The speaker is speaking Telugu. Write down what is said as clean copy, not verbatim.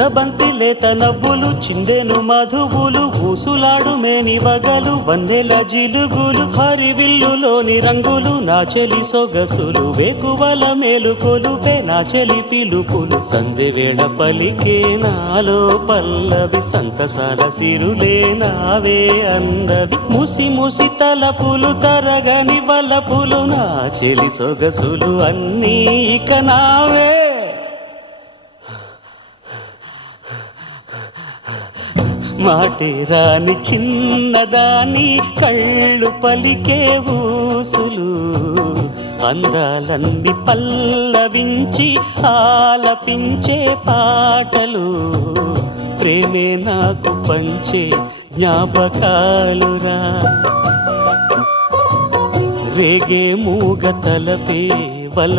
ముద్దబంతి లేత నవ్వులు చిందెను మధువులు ఊసులాడు మేని వగలు వన్నెల జిలుగులు హరివిల్లులోని రంగులు నా చెలి సొగసులు వేకువల మేలుకొలుపే నా చెలి పిలుపులు సందెవేళ పలికే నాలో పల్లవి సంతసాల సిరులే నావే అందవి ముసి ముసి తలపులు తరగని వలపులు నా చెలి సొగసులు అన్నీ ఇక నావే మాటే రాని చిన్నదాని కళ్ళు పలికే ఊసులు అందాలన్నీ పల్లవించి ఆలపించే పాటలు ప్రేమే నాకు పంచే జ్ఞాపకాలురా రేగే మూగ తలపే